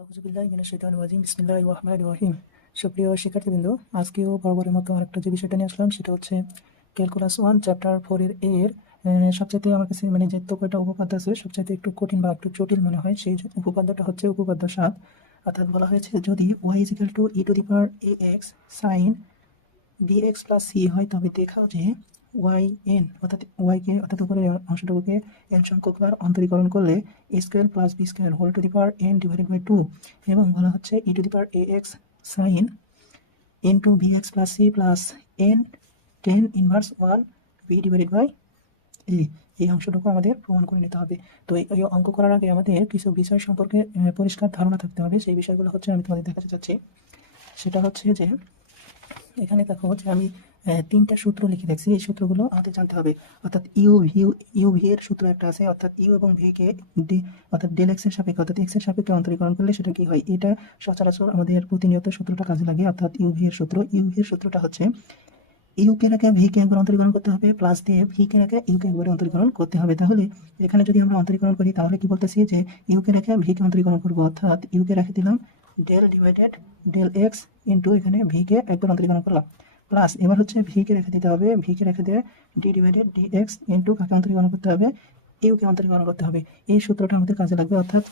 আউযুবিল্লাহি মিনাশ শাইতানির রাজিম বিসমিল্লাহির রহমানির রহিম। সুপ্রিয় শিক্ষার্থীবৃন্দ, আজকেও বরাবরের মতো আরেকটা যে বিষয়টা নিয়ে আসলাম সেটা হচ্ছে ক্যালকুলাস 1 চ্যাপ্টার 4 এর সবচাইতে আমার কাছে যে কয়টা উপপাদ্য আছে সবচাইতে একটু কঠিন বা একটু জটিল মনে হয় সেই উপপাদ্যটা হচ্ছে উপপাদ্য 7। অর্থাৎ বলা হয়েছে যদি y e⁻ax sin bx plus c হয় তবে দেখাও যে yn অর্থাৎ y কে অর্থাৎ উপরের অংশটুকুকে n সংখ্যক বার অন্তরীকরণ করলে a square plus b square whole to the power n divided by 2 এবং বলা হচ্ছে e⁻ax sin into bx plus c plus n tan inverse 1 b divided by a এই অংশটুকু আমাদের প্রমাণ করে নিতে হবে। তো এই অঙ্ক করার আগে আমাদের কিছু বিষয় সম্পর্কে পরিষ্কার ধারণা থাকতে হবে। সেই বিষয়গুলো হচ্ছে আমি তোমাদের দেখাতে চাচ্ছি। সেটা হচ্ছে যে এখানে দেখো যে আমি তিনটা সূত্র লিখে রাখছি। এই সূত্রগুলো আমাদের জানতে হবে। অর্থাৎ ইউ ভি এর সূত্র একটা আছে, অর্থাৎ ইউ এবং ভি কে অর্থাৎ ডেল এক্স এর সাপেক্ষে অর্থাৎ এক্স এর সাপেক্ষে অন্তরীকরণ করলে সেটা কি হয়, এটা সচরাচর আমাদের প্রতিনিয়ত সূত্রটা কাজে লাগে। অর্থাৎ ইউ ভি এর সূত্রটা হচ্ছে ইউ কে রেখে ভি কে একবার অন্তরীকরণ করতে হবে প্লাস দিয়ে ভি কে রেখে ইউ কে একবার অন্তরীকরণ করতে হবে। তাহলে এখানে যদি আমরা অন্তরীকরণ করি তাহলে কি বলতেছি যে ইউ কে রেখে ভি কে অন্তরীকরণ করবো, অর্থাৎ ইউ কে রেখে দিলাম del divided del x into এখানে ভি কে একবার অন্তরীকরণ করলাম প্লাস এবার হচ্ছে ভি কে রেখে দিতে হবে, ভি কে রেখে দিয়ে D divided D x into কাকে অন্তরীকরণ করতে হবে, ইউ কে অন্তরীকরণ করতে হবে। এই সূত্রটা আমাদের কাজে লাগবে। অর্থাৎ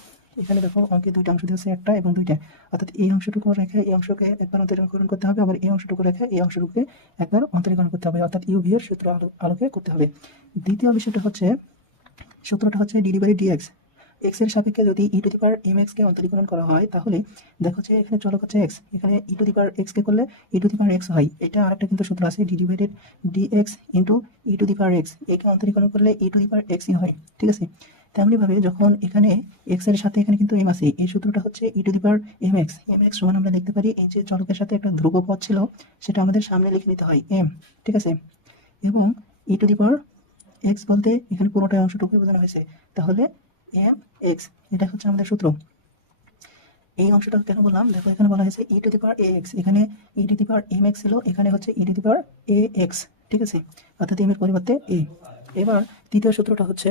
এখানে দেখো অঙ্কে দুইটা অংশ দিয়েছে, একটা এবং দুইটা, অর্থাৎ এই অংশটুকু রেখে এই অংশকে একবার অন্তরীকরণ করতে হবে, আবার এই অংশটুকু রেখে এই অংশটুকুকে একবার অন্তরীকরণ করতে হবে, অর্থাৎ ইউ ভি এর সূত্র আলোকে করতে হবে। দ্বিতীয় বিষয়টা হচ্ছে সূত্রটা হচ্ছে ডি ডিভাইডেড ডিএক্স। এক্স এর সাপেক্ষে যদি e⁻mx কে অন্তরীকরণ করা হয় তাহলে দেখো যে এখানে চলক হচ্ছে এক্স, এখানে e⁻x কে করলে e⁻x হয়। এটা আরেকটা কিন্তু সূত্র আছে D divided dx into e⁻x, একে অন্তরীকরণ করলে e⁻x হয়, ঠিক আছে। তেমনি ভাবে যখন এখানে x এর সাথে এখানে কিন্তু m আছে, এই সূত্রটা হচ্ছে e⁻mx। mx সমান আমরা লিখতে পারি এই যে চলকের সাথে একটা ধ্রুব পদ ছিল সেটা আমাদের সামনে লিখে নিতে হয় m, ঠিক আছে। এবং e⁻x বলতে এখানে পুরোটা অংশটুকুই বোঝানো হয়েছে, তাহলে mx এটা হচ্ছে আমাদের সূত্র। এই অংশটা কেন বললাম, দেখো এখানে বলা হয়েছে e⁻ax, এখানে e⁻mx ছিল, এখানে হচ্ছে e⁻ax, ঠিক আছে, অর্থাৎ m এর পরিবর্তে a। এবার তৃতীয় সূত্রটা হচ্ছে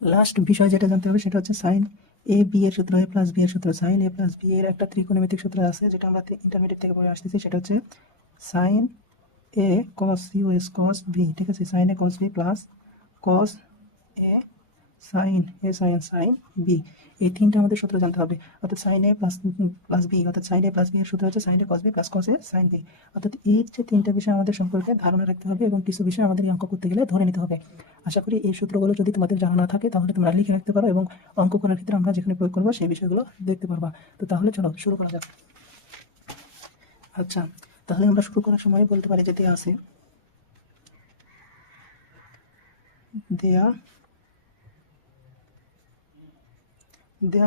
লাস্ট বিষয় যেটা জানতে হবে সেটা হচ্ছে সাইন এ বি এর সূত্র, এ প্লাস বি এর সূত্র। সাইন এ প্লাস বি এর একটা ত্রিকোণমিতিক সূত্র আছে যেটা আমরা ইন্টারমিডিয়েট থেকে পড়ে আসতেছি, সেটা হচ্ছে সাইন এ কস ইউ এস কস বি, ঠিক আছে, সাইন এ কস বি প্লাস কস এ সাইন এ সাইন বি। এই তিনটা আমাদের সূত্র জানতে হবে। অর্থাৎ সাইন এ প্লাস বি, অর্থাৎ সাইন এ প্লাস বি এর সূত্র হচ্ছে সাইন এ কস বি প্লাস কস এ সাইন বি। অর্থাৎ এই যে তিনটা বিষয় আমাদের সম্পর্কে ধারণা রাখতে হবে এবং কিছু বিষয় আমাদের এই অঙ্ক করতে গেলে ধরে নিতে হবে। আশা করি এই সূত্রগুলো যদি তোমাদের জানা না থাকে তাহলে তোমরা লিখে রাখতে পারো এবং অঙ্ক করার ক্ষেত্রে আমরা যেখানে প্রয়োগ করবো সেই বিষয়গুলো দেখতে পারবা। তো তাহলে চলো শুরু করা যাক। আচ্ছা, তাহলে আমরা শুরু করার সময় বলতে পারি যে দেয়া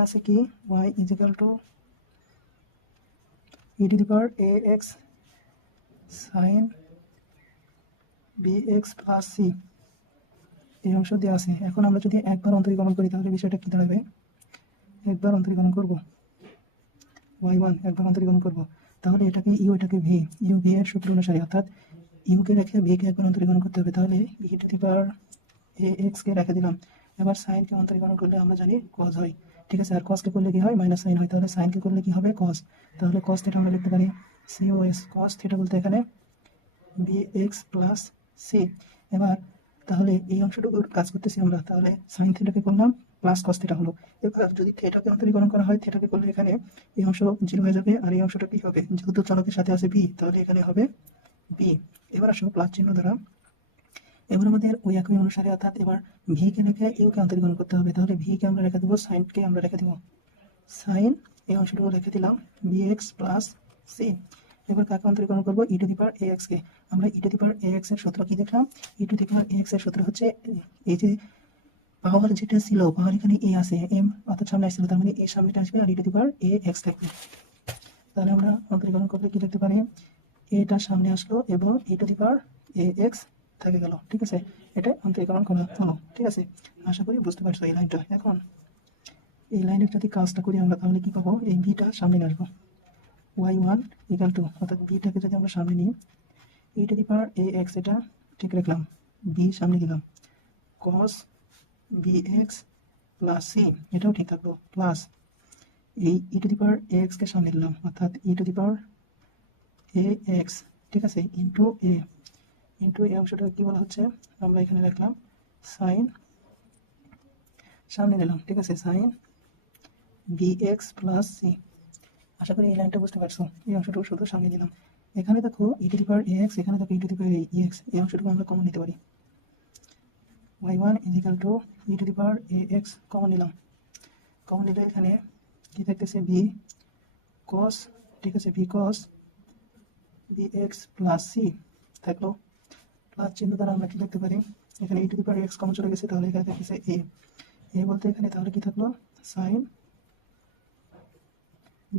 আছে কি y equal to e⁻ax sin bx plus c, এই অংশ দেওয়া আছে। এখন আমরা যদি একবার অন্তরীকরণ করি তাহলে বিষয়টা কি দাঁড়াবে, একবার অন্তরীকরণ করব y1, একবার অন্তরীকরণ করব, তাহলে এটাকে ইউ এটাকে ভি, ইউ ভি এর সূত্র অনুসারে, অর্থাৎ ইউ কে রেখে ভি কে একবার অন্তরীকরণ করতে হবে, তাহলে e⁻ax কে রেখে দিলাম। এবার সাইন কে অন্তরীকরণ করলে আমরা জানি কজ হয়, ঠিক আছে, আর কস কে করলে কি হয়, মাইনাস সাইন হয়, তাহলে সাইন কে করলে কি হবে, কস। তাহলে কস থিটা আমরা লিখতে পারি cos, কস থিটা বলতে এখানে bx প্লাস সি। এবার তাহলে এই অংশটুকুর কাজ করতেছি আমরা, তাহলে সাইন থিটাকে করলাম প্লাস কস থিটা হলো। এবার যদি থিটাকে অন্তরীকরণ করা হয়, থিটাকে করলে এখানে এই অংশ 0 হয়ে যাবে, আর এই অংশটা কি হবে, যেহেতু চলকের সাথে আছে বি তাহলে এখানে হবে বি। এবার আসো প্লাস চিহ্ন দ্বারা, এবার আমাদের ওই একই অনুসারে, অর্থাৎ এবার ভি কে রেখে ইউ কে অন্তরীকরণ করতে হবে, তাহলে ভি কে আমরা রেখে দেবো, সাইন কে আমরা রেখে দেবো, সাইন এই অংশটুকু রেখে দিলাম bx প্লাস সি। এবার কাকে অন্তরীকরণ করবো, e⁻ax কে। আমরা e⁻ax এর সূত্র কি দেখলাম, e⁻ax এর সূত্র হচ্ছে এই যে পাওয়ার যেটা ছিল, পাওয়ার এখানে এ আছে, এম অর্থাৎ সামনে আসছিল, তার মানে এই সামনেটা আসবে আর e⁻ax থাকবে। তাহলে আমরা অন্তরীকরণ করলে কি লিখতে পারি, এটা সামনে আসলো এবং e⁻ax থেকে গেল, ঠিক আছে, এটা অন্তরীকরণ করা হলো, ঠিক আছে। আশা করি বুঝতে পারছো এই লাইনটা। এখন এই লাইনের যদি কাজটা করি আমরা তাহলে কি পাবো, এই বিটা সামনে নিয়ে আসবো, y1 ইকুয়াল টু, অর্থাৎ বিটাকে যদি আমরা সামনে নিই e⁻ax এটা ঠিক রাখলাম, বি সামনে দিলাম, cos bx প্লাস সি এটাও ঠিক থাকলো, প্লাস এই ই টু দি পাওয়ার এক্স কে সামনে দিলাম, অর্থাৎ ই to the power a x, ঠিক আছে, ইন্টু এ অংশটা কি বলা হচ্ছে, আমরা এখানে রাখলাম সাইন, সামনে দিলাম, ঠিক আছে, sine b x plus c. আশা করি এই লাইনটা বুঝতে পারছো। এই অংশটুকু শুধু সামনে দিলাম। এখানে দেখো ই to the power a x, এখানে দেখো ই to the power E x, এই অংশটুকু আমরা কমন নিতে পারি। y1 = e to the power a x common নিলাম। কমন নিলে এখানে কি থাকতেছে, বি কস, ঠিক আছে, b cos b x plus c থাকলো। প্লাস চিহ্ন দ্বারা আমরা কি লিখতে পারি, এখানে e to the power x common চলে গেছে, তাহলে এখানে থাকতেছে এ বলতে এখানে তাহলে কি থাকলো, sine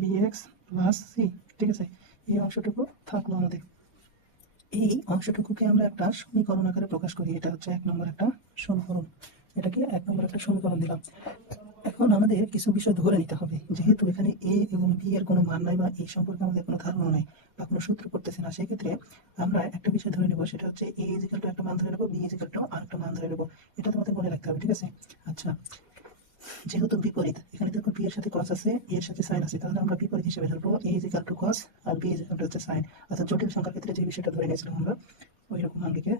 b x plus c, ঠিক আছে। এই অংশটুকু থাকলো আমাদের। এই অংশটুকুকে আমরা একটা সমীকরণ আকারে প্রকাশ করি। এটা হচ্ছে 1 নম্বর একটা সমীকরণ। এটাকে 1 নম্বর একটা সমীকরণ দিলাম। এখন আমাদের কিছু বিষয় ধরে নিতে হবে। যেহেতু এখানে এ এবং বি এর কোনো মান নাই বা এই সম্পর্কে আমাদের কোনো ধারণা নাই বা কোনো সূত্র করতেছে না, সেক্ষেত্রে আমরা একটা বিষয় ধরে নেব, সেটা হচ্ছে এ ইজিক্যাল টু একটা মান ধরে নেবো, বি ইজিক্যাল টু আরেকটা মান ধরে নেবো। এটা তোমাদের মনে রাখতে হবে, ঠিক আছে। আচ্ছা, যেহেতু বিপরীত, এখানে দেখো বি এর সাথে কস আছে, এর সাথে সাইন আছে, তাহলে আমরা বিপরীত হিসেবে ধরবো এ ইজিক্যাল টু কস আর বি ইজিক্যাল টু হচ্ছে সাইন। অর্থাৎ জটিল সংখ্যার ক্ষেত্রে যে বিষয়টা ধরে নিয়েছিলাম আমরা, ওই রকম আমরাকে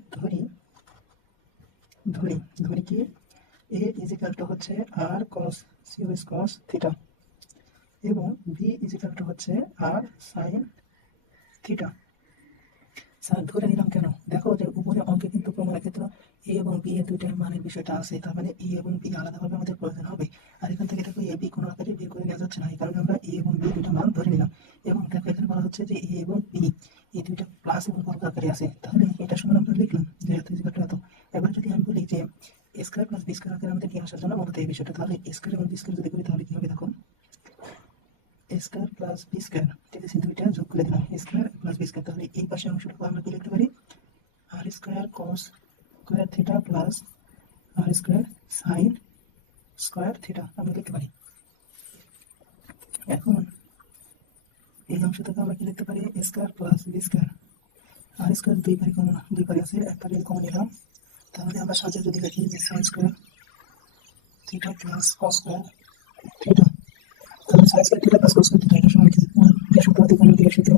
ধরি কি এ ইজিক্যাল টু হচ্ছে আর কস সিউএস কস থিটা এবং বি ইজিক্যাল টু হচ্ছে আর সাইন থিটা। স্যার ধরে নিলাম কেন, দেখো যে উপরে অঙ্কে কিন্তু প্রমাণের ক্ষেত্রে এ এবং বি এর দুইটার মানের বিষয়টা আছে, তার মানে এ এবং বি আলাদাভাবে আমাদের প্রয়োজন হবে। আর এখান থেকে দেখো এ বি কোনো আকারে বের করে নেওয়া যাচ্ছে না, এই কারণে আমরা এ এবং বি দুইটা মান ধরে নিলাম। এবং দেখো এখানে বলা হচ্ছে যে এ এবং বি এই দুইটা প্লাস এবং বর্গ আকারে আছে, তাহলে এটা সমান আমরা লিখলাম যে এত ইজিক্যাল টু এত। এবার যদি আমি বলি যে এ স্কয়ার প্লাস বি স্কয়ার আকারে আমাদের নিয়ে আসার জন্য মূলত এই বিষয়টা, তাহলে এ স্কয়ার এবং বি স্কয়ার যদি করি তাহলে কি হবে, দেখো এ স্কয়ার প্লাস বি স্কয়ার, ঠিক আছে, দুইটা যোগ করে দিলাম এ স্কয়ার প্লাস বি স্কয়ার। তাহলে এই পাশের অংশটুকু আমরা কি লিখতে পারি, আর স্কয়ার কস স্কয়ার থিটা প্লাস আর স্কয়ার সাইন স্কয়ার থিটা আমরা লিখতে পারি। এখন এই অংশটাকে আমরা কি লিখতে পারি, এ স্কয়ার প্লাস বি স্কয়ার, আর স্কয়ার দুই পারে আছে, একটা যদি কমন নিলাম, তাহলে আমরা সাথে যদি লিখি যে sine square theta plus cos square theta, তাহলে sine square theta plus cos square theta এটা সমান কি, যে সূত্র থেকে আমরা দিয়ে সূত্র,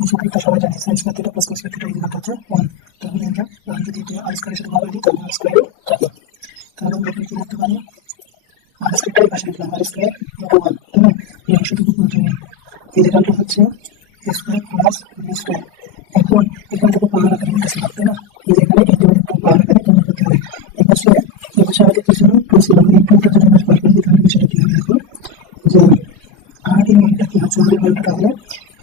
এই সূত্রটা সবাই জানি, sign square theta plus cos square theta equal হচ্ছে 1। তাহলে আমরা যদি এটা আর স্কয়ারের সাথে ভাগ করি তাহলে আর স্কয়ার থাকে, তাহলে আমরা এখানে কি লিখতে পারি, আর স্কয়ারটাই পাশে লিখলাম আর স্কয়ার ইনটু 1, তাই না। এই অংশটুকু পুরোটা ইকুয়াল টু হচ্ছে এ স্কয়ার প্লাস বি স্কয়ার। এখন এখান থেকে পাওয়ার আকারে নিতেছি, তাই না, এই যে এখানে ইন্টিগ্রেট পাওয়ার আকারে কমন করতে হবে। এপাশে আমাদের কি ছিল, টু ছিল, এই টুটা যদি আমরা পার করি তাহলে বিষয়টা কি হবে, দেখো যে আর এই মানটা কি হচ্ছে, আর এই মানটা তাহলে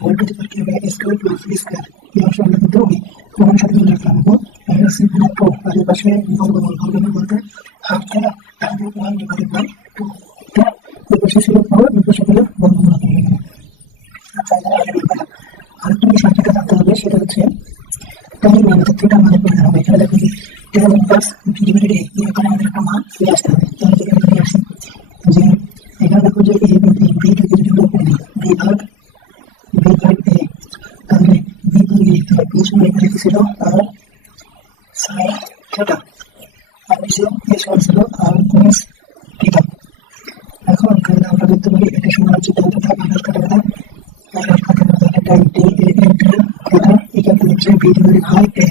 হোল টু দি পাওয়ার কি হবে, এ স্কয়ার প্লাস বি স্কয়ার। এই অংশ আমরা কিন্তু ওই প্রমাণের সাথে মিলে রাখলাম এবং মাইনাস ইনফিনিট টু, আর এই পাশে বর্গমূল বলতে হাফ, তাই না, তাহলে 1 ডিভাইডেড বাই 2, এটা এই পাশে ছিল পাওয়ার, এই পাশে হলো বর্গমূল করে এখানে। আচ্ছা, আরেকটা বিষয় যেটা জানতে হবে সেটা হচ্ছে tan এর মান, থিটা মানের প্রয়োজন হবে। এখানে দেখো যে tan ইনভার্স বি ডিভাইডেড এ, এই আকারে আমাদের একটা মান ফিরে আসতে হবে। তাহলে যদি আমরা ফিরে আসি যে এখানে দেখো যে এ এবং বি থেকে যদি আমরা করে দিই বি ভাগ এ, তাহলে বি ভাগ এ, তাহলে বি সমান এখানে কি ছিল আর সাইন থিটা, আর বি সমান ছিল আর কস থিটা। এখন তাহলে আমরা দেখতে পারি এটা সমান হচ্ছে tan থিটা মাইনাস কাটা কাটা মাইনাস কাটা কাটা, এটা D A into theta equal to হচ্ছে বি ডিভাইডেড বাই এ।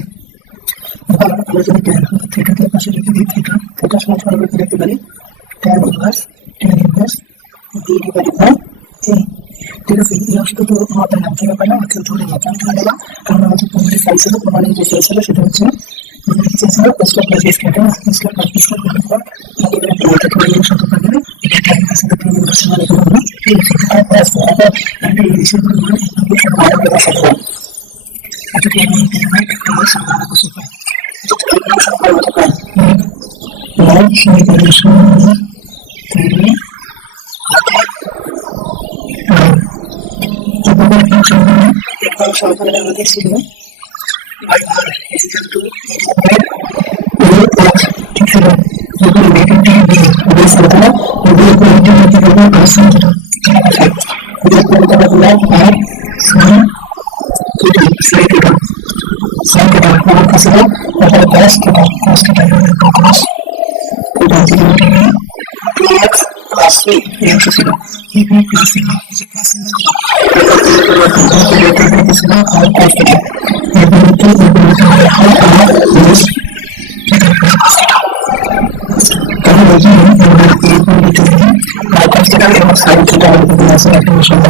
এবার আমরা যদি tan থিটাকে পাশে রেখে দিই, থিটা সমান আমরা লিখতে পারি tan inverse b divided by a, ঠিক আছে। এই অংশটা তো মাথায় রাখতে হবে না, মাথায় ধরে নিয়ে কেন ধরে নিলাম, কারণ আমাদের প্রমাণের ফাইল ছিল, প্রমাণের যে ফাইল ছিল সেটা হচ্ছে square plus b square, square plus b square করলে পর ইন্টিগ্রেট করতে পারি শত পাবে না, এটা tan আছে তো tan ইনভার্স মানে কি হবে, ঠিক আছে। এটা আসলে এটা এই বিষয়গুলো মানে আপনি সব ভালো করে শিখতে হবে। এটা কি আমি ইন্টিগ্রেট করে সমাধান করতে পারি, এটা সমাধান করতে পারি না, সমীকরণের সমাধান তাহলে সমাধানের আমাদের ছিল y1 ইকুয়াল টু ঠিক ছিল, যখন নেগেটিভ বি সমাধান b equal to cos theta, ঠিক আছে, এটা করতে পারলে আর sin থিটা মানে কি ছিল, তাহলে cos theta equal to cos theta equal to 2x plus 3 এই অংশ ছিল। এখানে ক্লাসিক এবং সাইন থিটা আছে একটা বিষয়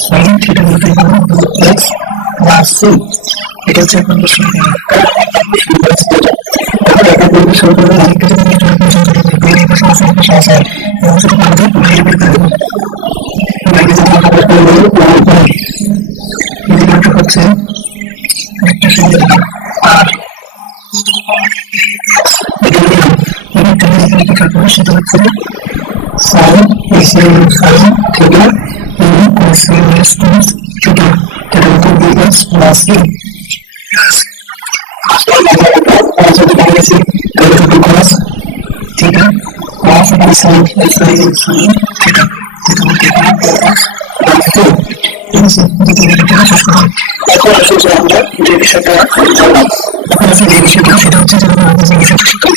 সাইন থিটা বলতে এক্স প্লাস সি এটা হচ্ছে কন্ডিশন হচ্ছে একটা সুবিধা আর সেটা হচ্ছে সাইন সাইন থিটা এবং কোসাইন রেসপন্স থিটা এটা হচ্ছে বিএক্স প্লাস সি যদি দেখা গেছে তাহলে তো cos থিটা cos এবং sin sin থিটা থিটা বলতে এখানে এখন আসলে যে আমরা যে বিষয়টা জানলাম এখন আসলে যে বিষয়টা সেটা হচ্ছে যে আমাদের যে বিষয়টা